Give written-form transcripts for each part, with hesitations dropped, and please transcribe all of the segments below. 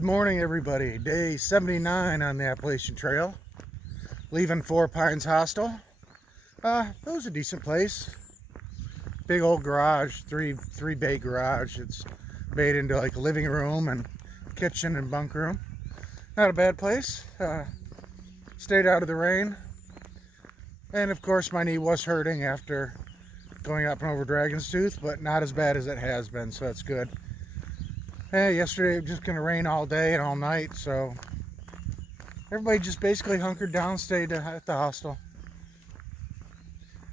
Good morning, everybody. Day 79 on the Appalachian Trail. Leaving Four Pines Hostel. It was a decent place. Big old garage, three bay garage. It's made into like a living room and kitchen and bunk room. Not a bad place. Stayed out of the rain. And of course my knee was hurting after going up and over Dragon's Tooth, but not as bad as it has been, so that's good. Hey, yesterday it was just gonna rain all day and all night, so everybody just basically hunkered down, stayed at the hostel.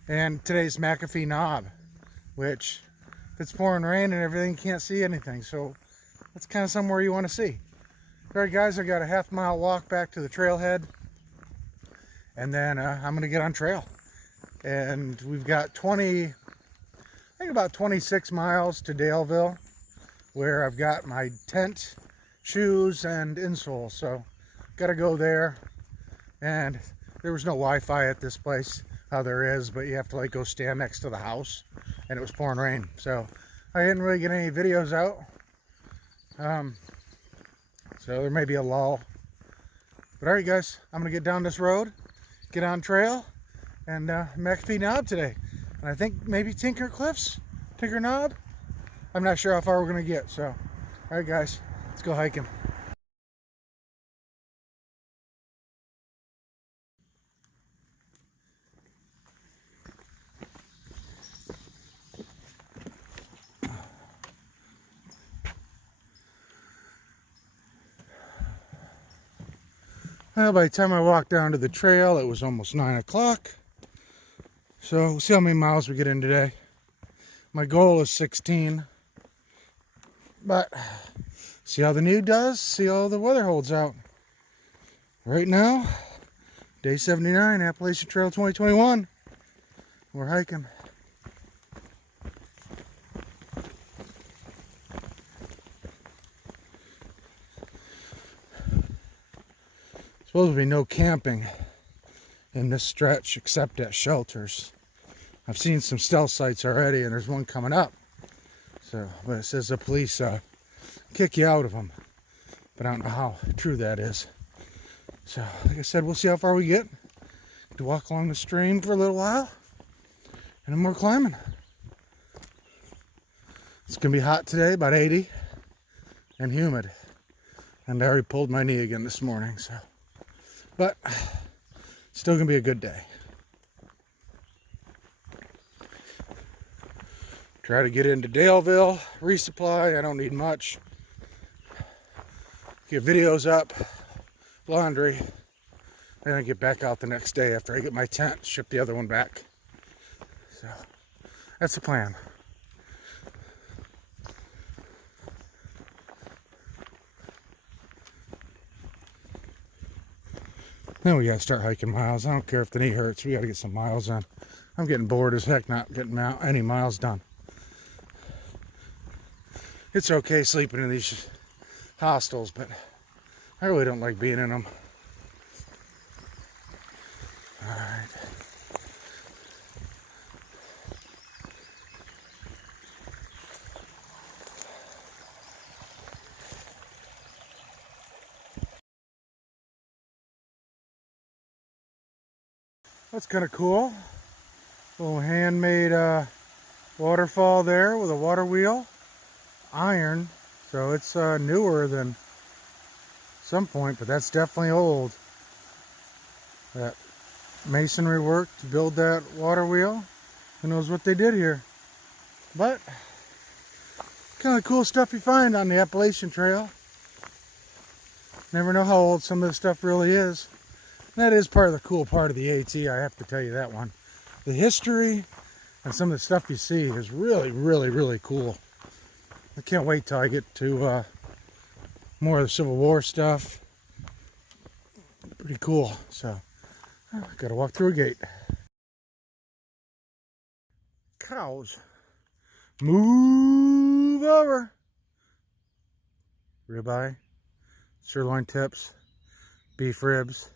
And today's McAfee Knob, which if it's pouring rain and everything, you can't see anything, so that's kind of somewhere you want to see. All right, guys, I got a half-mile walk back to the trailhead, and then I'm gonna get on trail. And we've got about 26 miles to Daleville, where I've got my tent, shoes, and insole. So gotta go there. And there was no Wi-Fi at this place. There is, but you have to like go stand next to the house, and it was pouring rain, so I didn't really get any videos out. So there may be a lull, but all right, guys, I'm gonna get down this road, get on trail, and McAfee Knob today, and I think maybe Tinker Knob. I'm not sure how far we're gonna get, so all right, guys, let's go hiking. Well, by the time I walked down to the trail, it was almost 9 o'clock. So we'll see how many miles we get in today. My goal is 16. But see how the knee does, see how the weather holds out. Right now, day 79, Appalachian Trail 2021. We're hiking. Supposed to be no camping in this stretch except at shelters. I've seen some stealth sites already, and there's one coming up. So, but it says the police kick you out of them. But I don't know how true that is. So, like I said, we'll see how far we get. To walk along the stream for a little while, and then more climbing. It's gonna be hot today, about 80, and humid. And I already pulled my knee again this morning, so. But still gonna be a good day. Try to get into Daleville, resupply. I don't need much. Get videos up, laundry, and I get back out the next day after I get my tent, ship the other one back. So that's the plan. Then we gotta start hiking miles. I don't care if the knee hurts, we gotta get some miles in. I'm getting bored as heck not getting any miles done. It's okay sleeping in these hostels, but I really don't like being in them. All right. That's kind of cool. Little handmade waterfall there with a water wheel. Iron, so it's newer than some point, but that's definitely old. That masonry work to build that water wheel. Who knows what they did here? But kind of cool stuff you find on the Appalachian Trail. Never know how old some of this stuff really is. That is part of the cool part of the AT, I have to tell you that one. The history and some of the stuff you see is really, really, really cool. I can't wait till I get to more of the Civil War stuff. Pretty cool. So, I gotta walk through a gate. Cows. Move over. Ribeye, sirloin tips, beef ribs.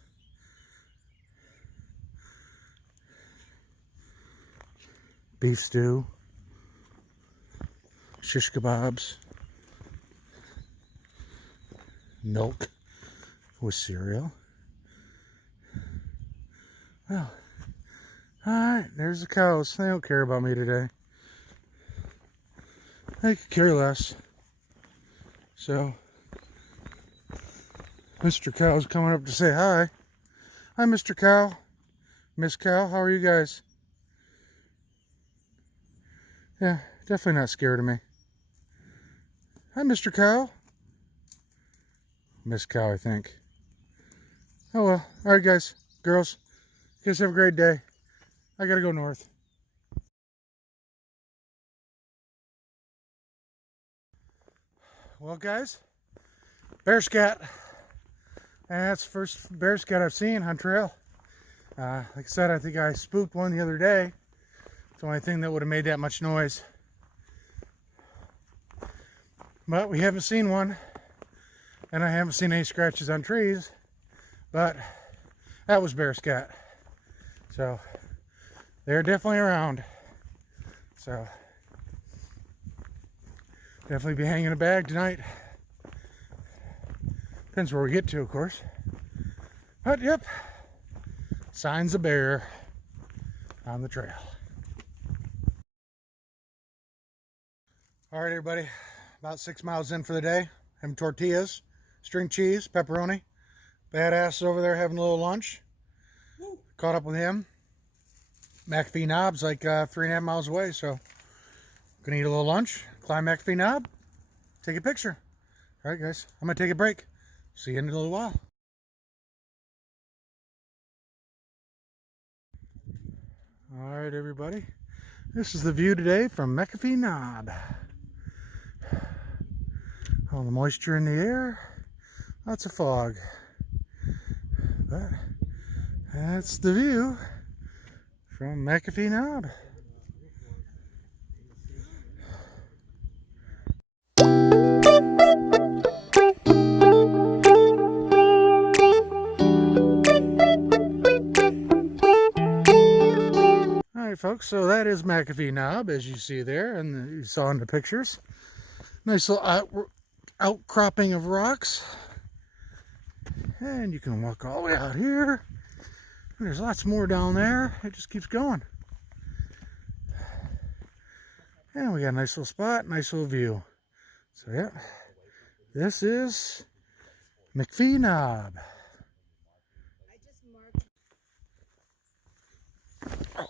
Beef stew. Shish kebabs, milk with cereal. Well, alright, there's the cows. They don't care about me today. They could care less. So, Mr. Cow's coming up to say hi. Hi, Mr. Cow. Miss Cow, how are you guys? Yeah, definitely not scared of me. Hi, Mr. Cow. Miss Cow, I think. Oh well. Alright, guys. Girls. You guys have a great day. I gotta go north. Well, guys. Bear scat. That's the first bear scat I've seen on trail. Like I said, I think I spooked one the other day. It's the only thing that would have made that much noise. But we haven't seen one. And I haven't seen any scratches on trees. But that was bear scat. So they're definitely around. So definitely be hanging a bag tonight. Depends where we get to, of course. But yep, signs of bear on the trail. All right, everybody, about 6 miles in for the day. Having tortillas, string cheese, pepperoni. Badass over there having a little lunch. Woo. Caught up with him. McAfee Knob's like 3.5 miles away, so gonna eat a little lunch, climb McAfee Knob, take a picture. All right, guys, I'm gonna take a break. See you in a little while. All right, everybody, this is the view today from McAfee Knob. All the moisture in the air, lots of fog, but that's the view from McAfee Knob. Alright, folks, so that is McAfee Knob, as you see there, and you saw in the pictures. Nice little outcropping of rocks. And you can walk all the way out here. And there's lots more down there. It just keeps going. And we got a nice little spot, nice little view. So yeah, this is McAfee Knob. Oh.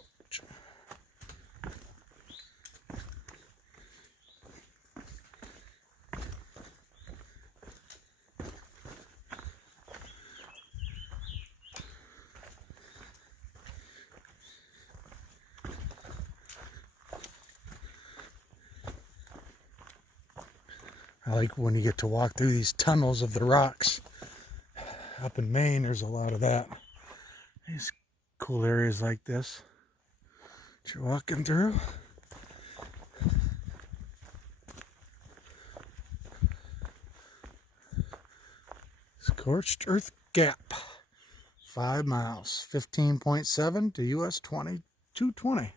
I like when you get to walk through these tunnels of the rocks. Up in Maine, there's a lot of that. These cool areas like this that you're walking through. Scorched Earth Gap. 5 miles. 15.7 to US 2220. I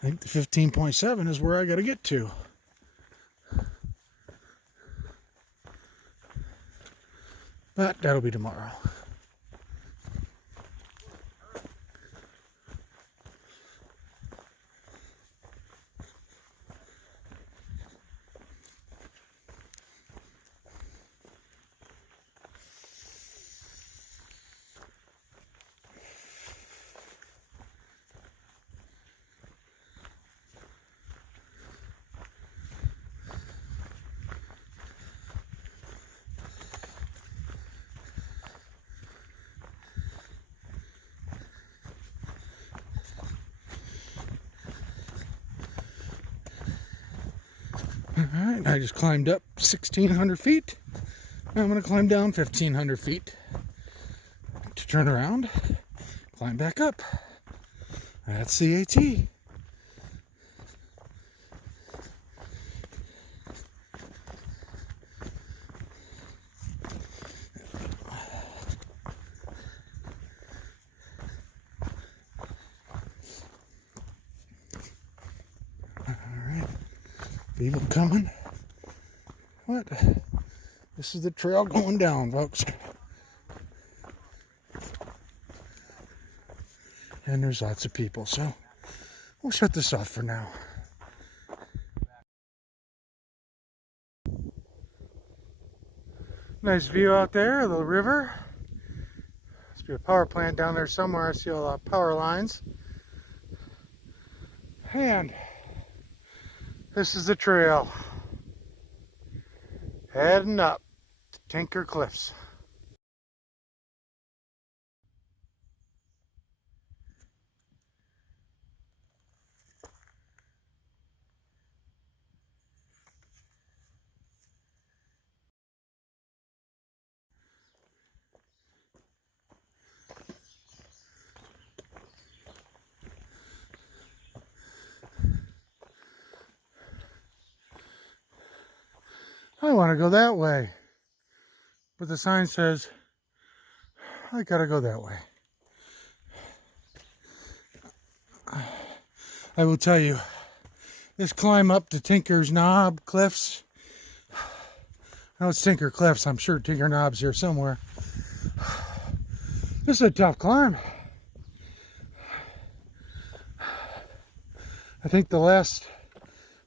think the 15.7 is where I got to get to. But that'll be tomorrow. Alright, I just climbed up 1,600 feet. Now I'm going to climb down 1,500 feet to turn around, climb back up. That's the AT. Alright, people coming. What? This is the trail going down, folks. And there's lots of people, so we'll shut this off for now. Nice view out there of the river. Must be a power plant down there somewhere. I see a lot of power lines. And this is the trail heading up to Tinker Cliffs. I want to go that way, but the sign says I gotta go that way. I will tell you, this climb up to Tinker's Knob Cliffs, I know it's Tinker Cliffs, I'm sure Tinker Knob's here somewhere. This is a tough climb. I think the last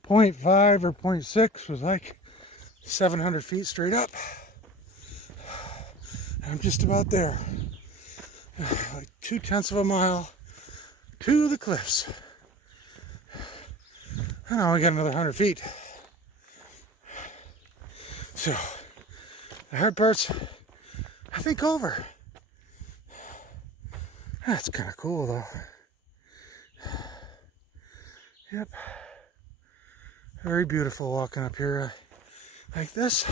0.5 or 0.6 was like 700 feet straight up. I'm just about there. Like 0.2 of a mile to the cliffs. And now we got another 100 feet. So the hard part's, I think, over. That's kind of cool though. Yep. Very beautiful walking up here like this.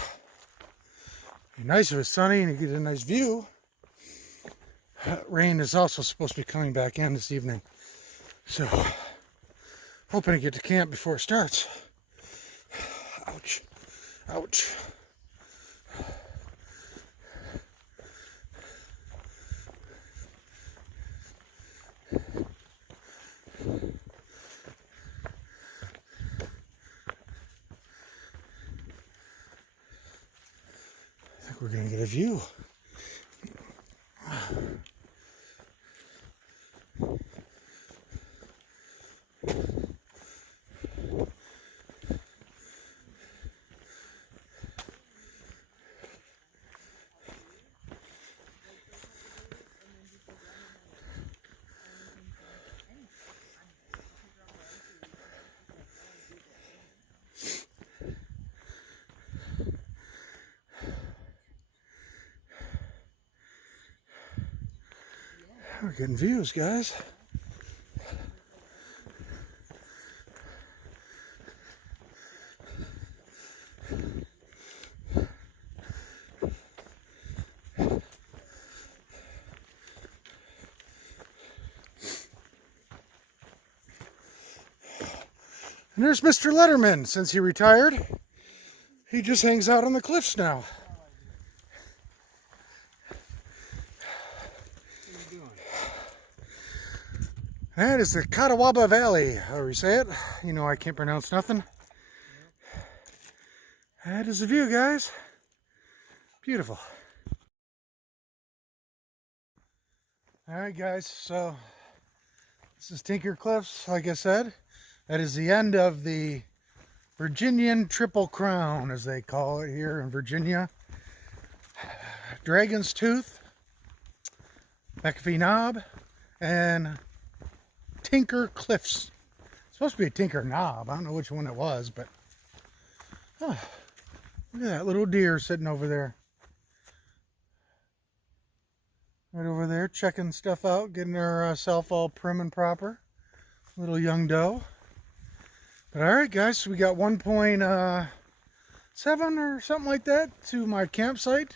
Be nice if it's sunny and you get a nice view. Rain is also supposed to be coming back in this evening. So, hoping to get to camp before it starts. Ouch. Ouch. We're going to get a view. We're getting views, guys. And there's Mr. Letterman. Since he retired, he just hangs out on the cliffs now. That is the Catawba Valley, however you say it. You know I can't pronounce nothing. That is the view, guys. Beautiful. Alright guys, so this is Tinker Cliffs, like I said. That is the end of the Virginian Triple Crown, as they call it here in Virginia. Dragon's Tooth, McAfee Knob, and Tinker Cliffs. It's supposed to be a Tinker Knob. I don't know which one it was, but oh, look at that little deer sitting over there. Right over there, checking stuff out, getting herself all prim and proper. Little young doe. But alright guys, so we got 1.7 or something like that to my campsite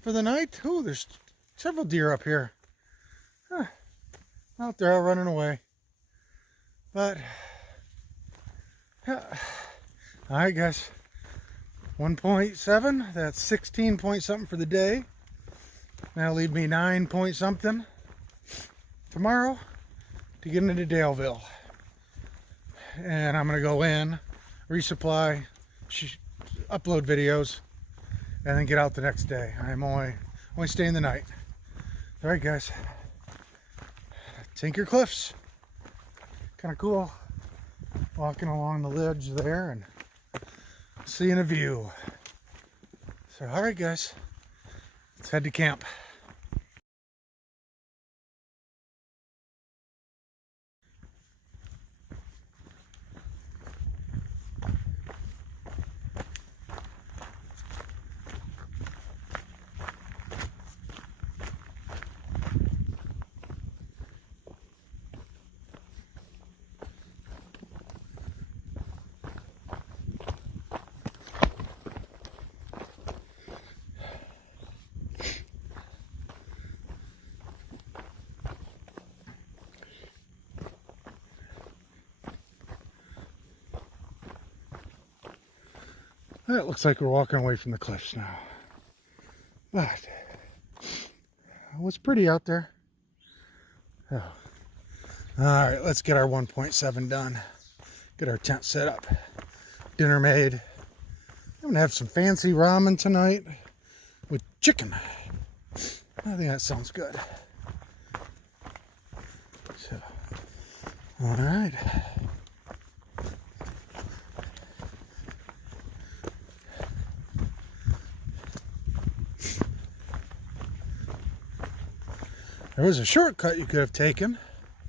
for the night. Oh, there's several deer up here. Huh. Out there all running away. But yeah. Alright guys, 1.7, that's 16 point something for the day. That'll leave me 9 point something tomorrow to get into Daleville. And I'm gonna go in, resupply, upload videos and then get out the next day. I'm only staying the night. All right, guys. Tinker Cliffs. Kind of cool. Walking along the ledge there and seeing a view. So, all right, guys. Let's head to camp. It looks like we're walking away from the cliffs now. But it was pretty out there. Oh. All right, let's get our 1.7 done. Get our tent set up. Dinner made. I'm gonna have some fancy ramen tonight with chicken. I think that sounds good. So, all right. There was a shortcut you could have taken.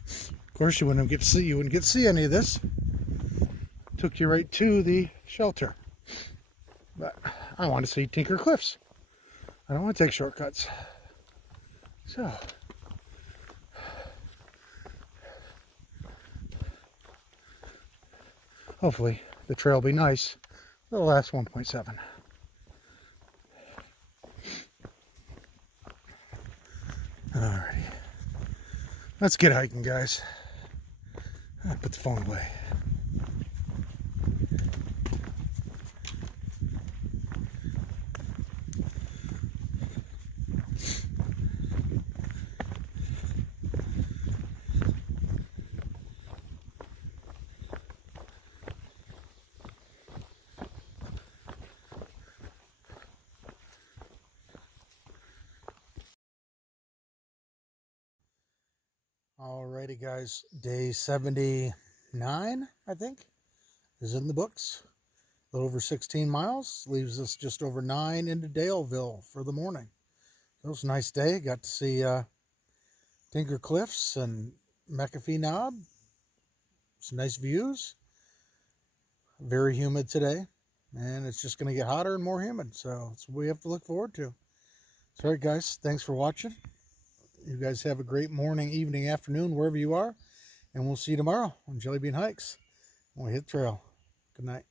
Of course, you wouldn't get to see any of this. Took you right to the shelter. But I want to see Tinker Cliffs. I don't want to take shortcuts. So, hopefully the trail will be nice for the last 1.7. Alrighty. Let's get hiking, guys. I'll put the phone away. Alrighty, guys, day 79, I think, is in the books. A little over 16 miles, leaves us just over 9 into Daleville for the morning. So it was a nice day. Got to see Tinker Cliffs and McAfee Knob. Some nice views. Very humid today, and it's just going to get hotter and more humid, so that's what we have to look forward to. So, all right, guys, thanks for watching. You guys have a great morning, evening, afternoon, wherever you are. And we'll see you tomorrow on Jelly Bean Hikes when we hit the trail. Good night.